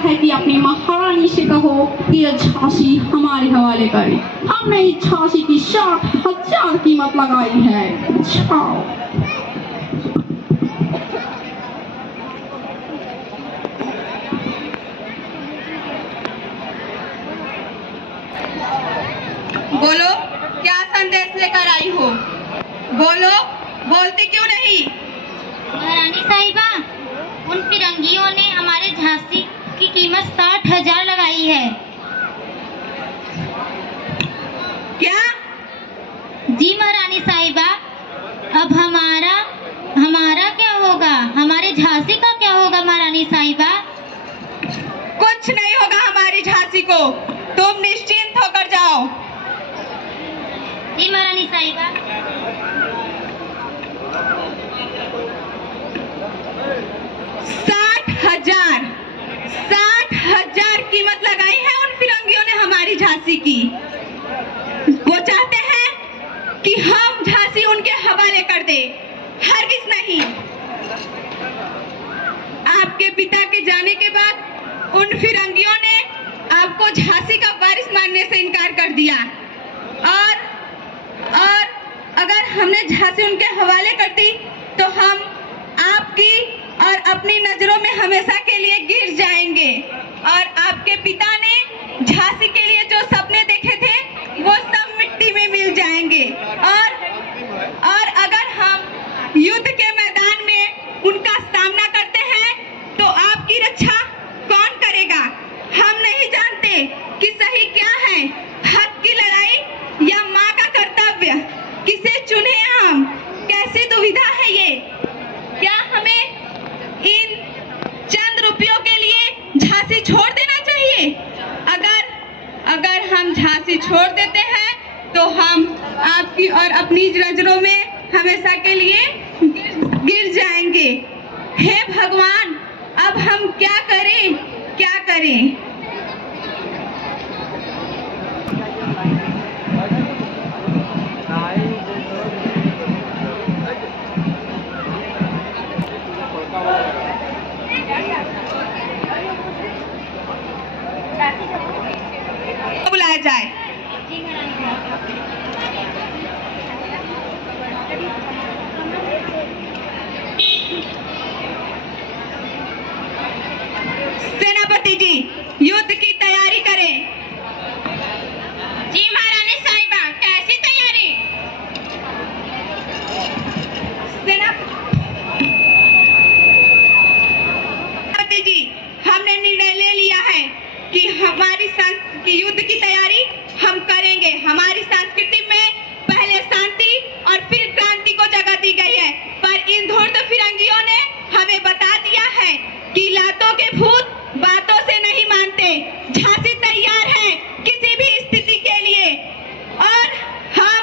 है कि अपनी महारानी से कहो कि ये झांसी हमारे हवाले करे। हमने इस झांसी की 60,000 कीमत लगाई है। जाओ। बोलो, क्या संदेश लेकर आई हो? बोलो, बोलती क्यों नहीं? महारानी साहिबा, उन फिरंगियों ने हमारे झांसी की कीमत 60,000 लगाई है। क्या? जी महारानी साहिबा, अब हमारा क्या होगा? हमारे झांसी का क्या होगा महारानी साहिबा? कुछ नहीं होगा हमारी झांसी को, तुम निश्चिंत होकर जाओ। जी महारानी साहिबा। 60,000 कीमत लगाई है उन फिरंगियों ने हमारी झांसी की। वो चाहते हैं कि हम झांसी उनके हवाले कर दे। हरगिज नहीं। आपके पिता के जाने के बाद उन फिरंगियों ने आपको झांसी का वारिस मानने से इनकार कर दिया और अगर हमने झांसी उनके हवाले कर दी तो हम आपकी और अपनी नजरों में हमेशा के लिए गिर जाएंगे और आपके पिता ने झांसी के लिए जो सपने देखे थे वो सब मिट्टी में मिल जाएंगे और अगर हम युद्ध के मैदान में उनका सामना करते हैं तो आपकी रक्षा कौन करेगा? हम नहीं जानते कि सही क्या है, हक की लड़ाई या माँ का कर्तव्य। किसे चुने हम? कैसी दुविधा है ये? क्या हमें इन चंद रुपयों के लिए झांसी छोड़ देना चाहिए? अगर हम झांसी छोड़ देते हैं तो हम आपकी और अपनी नजरों में हमेशा के लिए गिर जाएंगे। हे भगवान, अब हम क्या करें? क्या करें? बुलाया जाए। सेनापति जी, युद्ध की तैयारी करें। जी महारानी साहिबा, कैसी तैयारी? सेनापति जी, हमने निर्णय ले लिया है कि हमारी युद्ध की तैयारी हम करेंगे। हमारी संस्कृति में पहले शांति और फिर क्रांति को जगह दी गई है, पर इन धूर्त फिरंगियों ने हमें बता दिया है कि लातों के भूत बातों से नहीं मानते। झांसी तैयार है किसी भी स्थिति के लिए और हम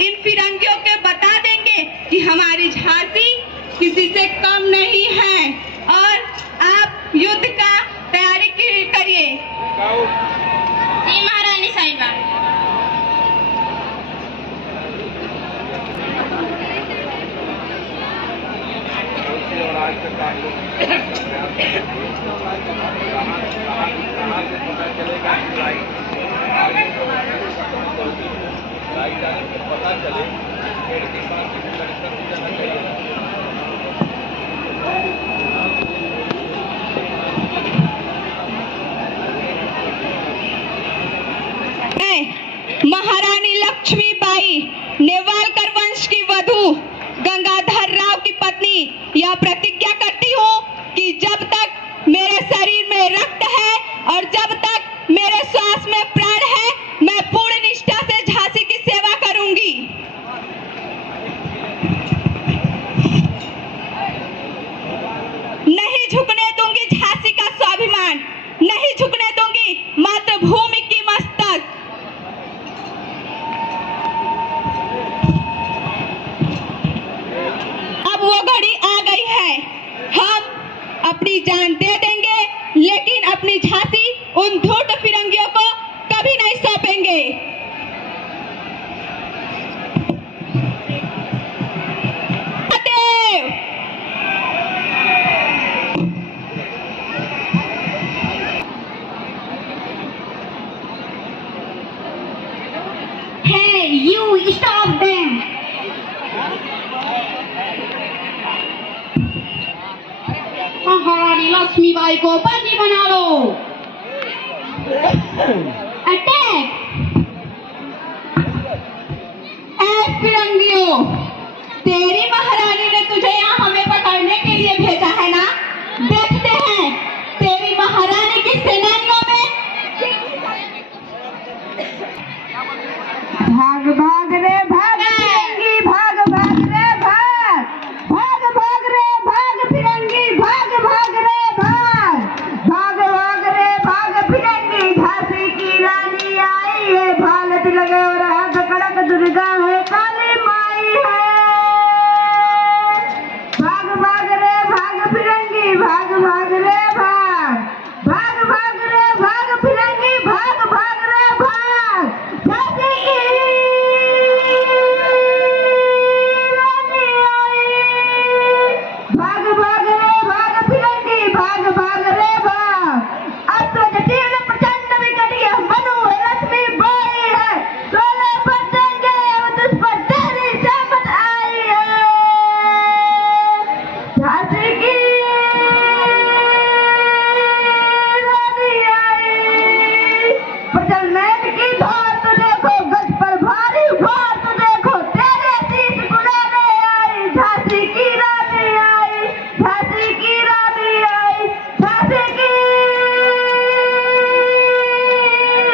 इन फिरंगियों को बता देंगे कि हमारी झांसी किसी से कम नहीं है और आप युद्ध का तैयारी करिए। जी महारानी साहिबा। महारानी लक्ष्मीबाई, नेवालकर वंश की वधू, गंगाधर राव की पत्नी, यह प्रतिज्ञा करती हूँ कि जब तक मेरे शरीर में रक्त है और जब तक मेरे श्वास में प्राण है, मैं पूर्ण निष्ठा से झांसी की सेवा करूंगी। नहीं झुकने दूंगी झांसी का स्वाभिमान, नहीं झुकने दूंगी मातृभूमि की मस्तक। अब वो घड़ी आ गई है, हम अपनी जान दे देंगे लेकिन अपनी झांसी उन धूर्त फिरंगियों को कभी नहीं सौंपेंगे। you stop them. महारानी लक्ष्मीबाई को बंदी बना लो. अटैक. फिरंगियों, तेरी महारानी ने तुझे यहाँ हमें पकड़ने के लिए भेजा है ना? देखते हैं तेरी महारानी की सेनानियों में. भाग भाग रे भाग फिरंगी, भाग भाग रे भाग, भाग भाग रे भाग फिरंगी, भाग भाग रे भाग, भाग भाग रे भाग फिरंगी. झांसी की रानी आई है, भारत लगे और हाथ कड़क दुर्गा है, काली माई है. भाग भाग रे भाग फिरंगी, भाग भाग रे भाग, भाग भाग रे भाग फिरंगी, भाग भाग रे भाग. झांसी की रानी आई, भाग भाग रे भाग फिरंगी, भाग भाग रे भाग. अब तो जटिल प्रचंड विकट यह मनु है, लक्ष्मी बाई है, सोले बचेंगे अब तुझ पर तेरी शामत आई है. झांसी की रानी आई, प्रचंड की धार तो देखो, गज पर भारी भार तो देखो, तेरे शीश गुलाने आई. झांसी की रानी आई, झांसी की रानी आई, झांसी की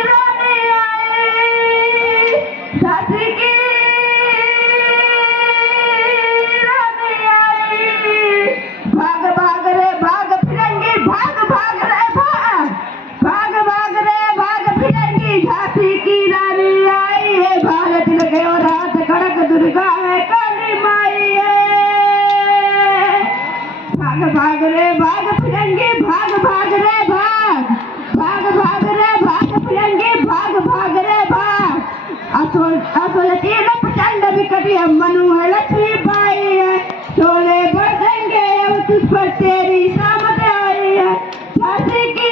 रानी आई, झांसी की रानी आई. भाग भाग रे भाग फिरंगी, भाग भाग रे भाग, भाग भाग रे भाग फिरंगी. झांसी की रानी आई है, भारत लगे और हाथ कड़क दुर्गा है, काली माई है. भाग भाग रे भाग फिरंगी, भाग भाग रे भाग, भाग भाग रे भाग फिरंगी, भाग भाग रे भाग. असुर तीन प्रचंड विकट यह मनु है, लक्ष्मी बाई है, शोले बढ़ेंगे अब तुझ पर तेरी शामत आई है. झांसी की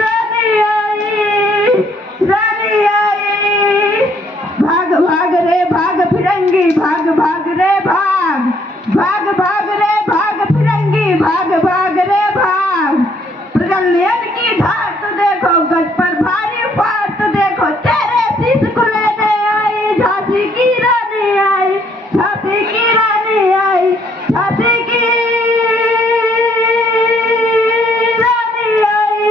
रानी आई, रानी आई. भाग भाग रे भाग फिरंगी, भाग भाग रे भाग, भाग भाग रे भाग फिरंगी, भाग भाग रे भाग. प्रज्वलन की धार तो देखो, गज पर भारी फार तो देखो, तेरे शीश को लेने आई. झांसी की रानी आई, झांसी की रानी आई, झांसी की रानी आई.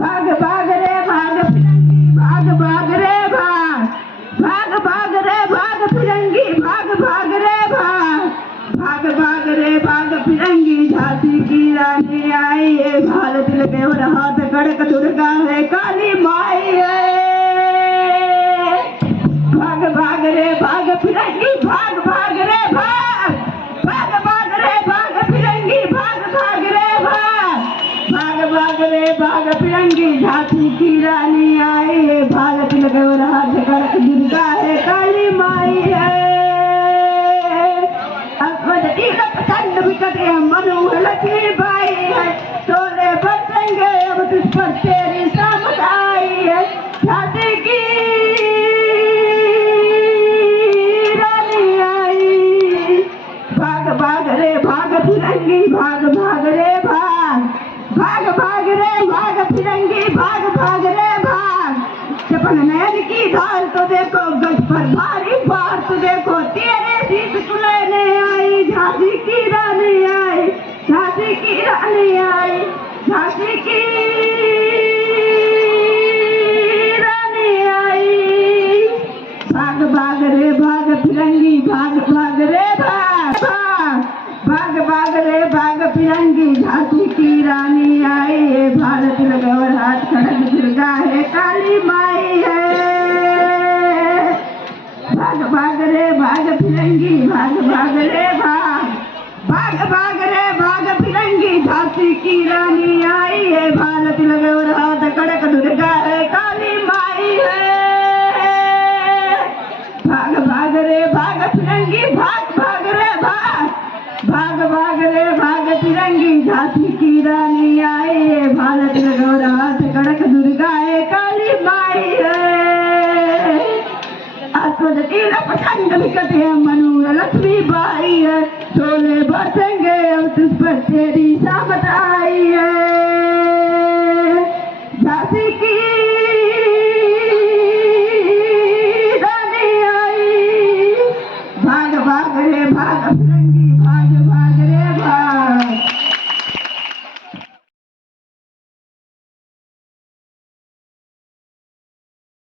भाग भाग रे भाग फिरंगी, भाग भाग रे भाग, भाग भाग रे भाग फिरंगी, भाग भाग रे भाग, भाग भाग रे भाग फिरंगी. झांसी की रानी आई है, भारत लगे और हाथ कड़क दुर्गा है, काली माई है. भाग भाग रे भाग फिरंगी, भाग भाग रे भाग, भाग भाग रे भाग फिरंगी, भाग भाग रे भाग, भाग भाग रे भाग फिरंगी. झांसी की रानी आई है, भारत लगे और हाथ कड़क दुर्गा है, काली माई है. प्रचंड विकट यह मनु है, लक्ष्मी बाई है, शोले बचेंगे अब तुझ पर तेरी शामत आई है. झांसी की रानी आई, भाग भाग रे भाग फिरंगी, भाग भाग रे भाग, भाग भाग रे भाग फिरंगी, भाग भाग रे भाग. चपन नयन की धार तो देखो, गज पर भारी भार तो देखो, तेरे शीश को लेने आई. झांसी की रानी आई, झांसी की रानी आई, झांसी की रानी आई. भाग भाग रे भाग फिरंगी, भाग भाग रे भाग, भाग भाग भाग रे भाग फिरंगी. झांसी की रानी आई है, भारत लगे और हाथ कड़क दुर्गा है, काली माई है. भाग भाग रे भाग फिरंगी, भाग भाग रे भाग, भाग भाग रे भाग फिरंगी. झांसी की रानी आई है, भारत लगे और हाथ कड़क दुर्गा है, काली माई है. भाग भाग रे भाग फिरंगी, भाग भाग रे भाग, भाग भाग रे भाग तिरंगी झांसी की रानी आई है, भारत में गौरव कड़क दुर्गा है, काली माई है, अस्वती पतंग विकट है, मनु लक्ष्मी बाई है, शोले बरसेंगे अब तुझ पर तेरी शामत आई है, झांसी की रानी आई, भाग भाग रे भाग फिरंगी